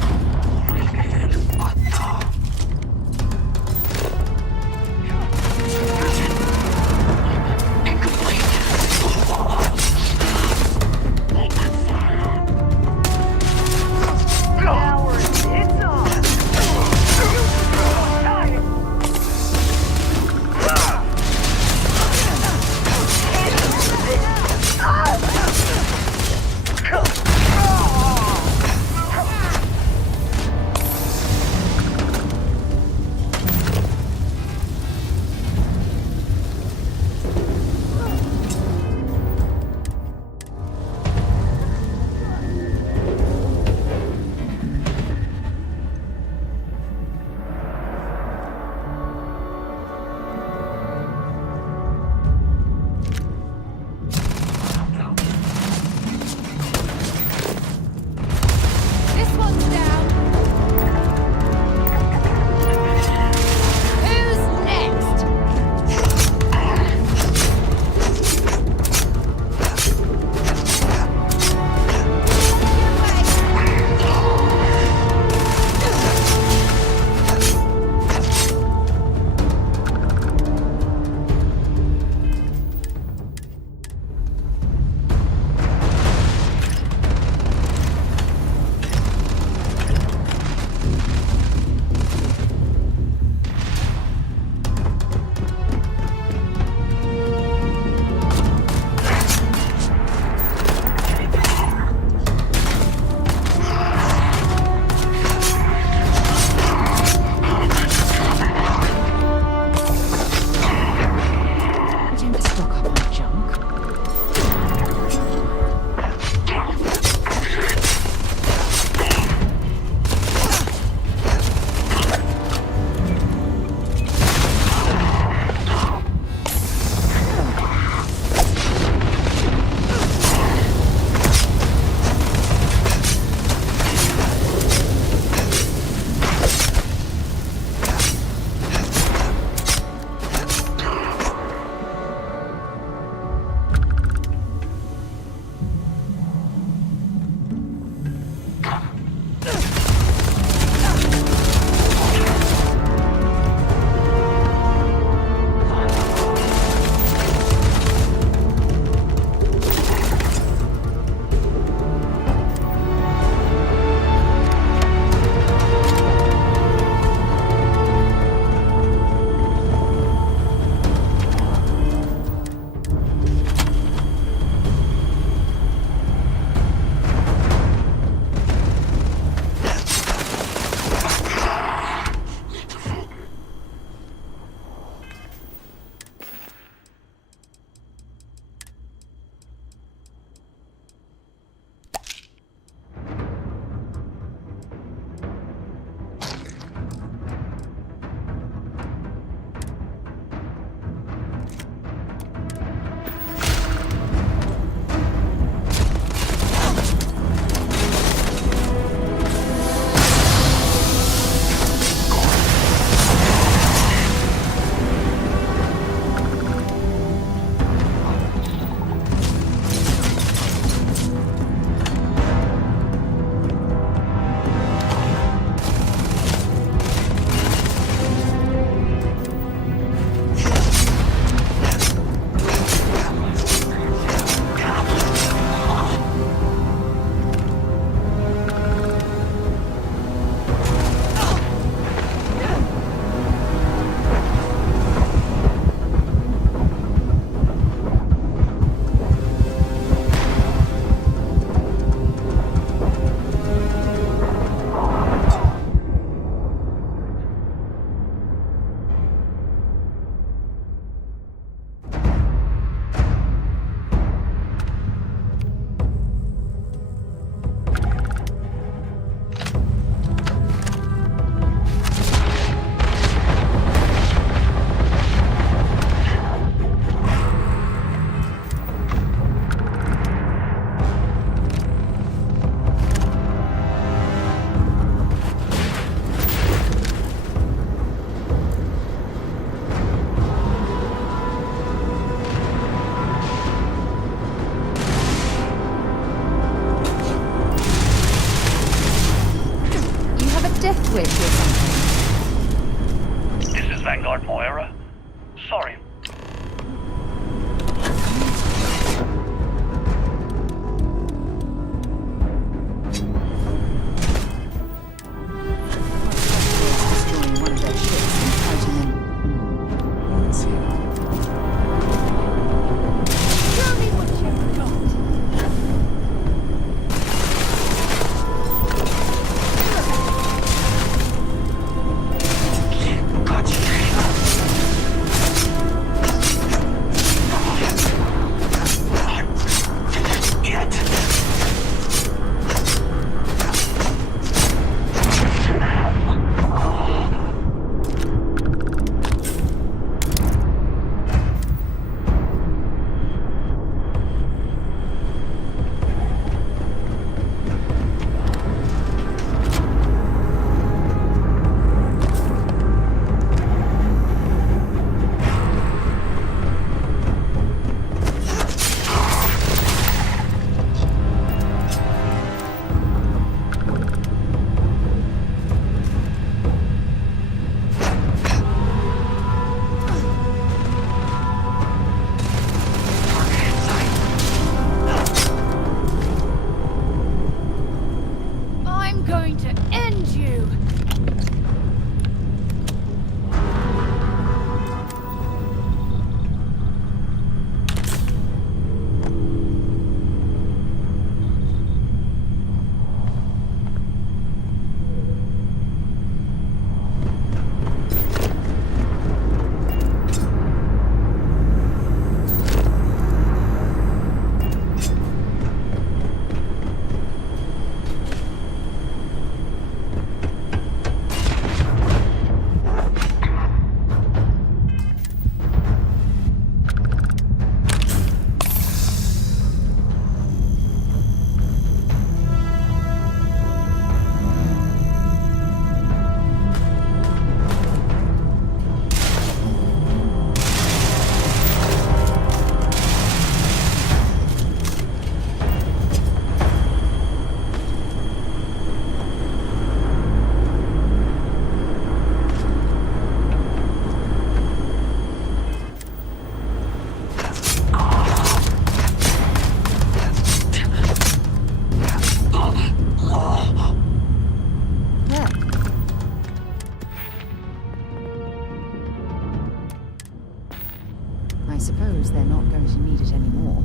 I suppose they're not going to need it anymore.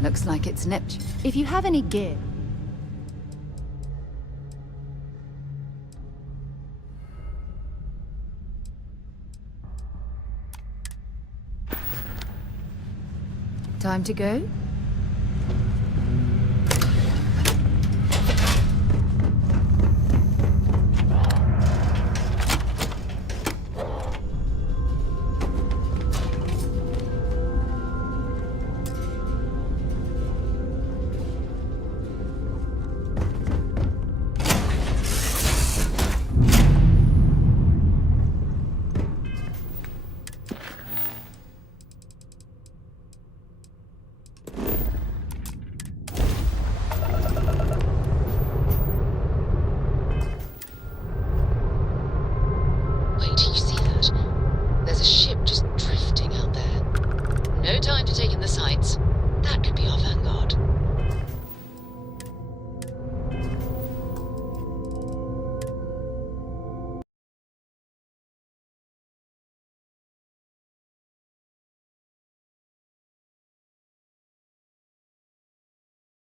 Looks like it's Neptune. If you have any gear. Time to go?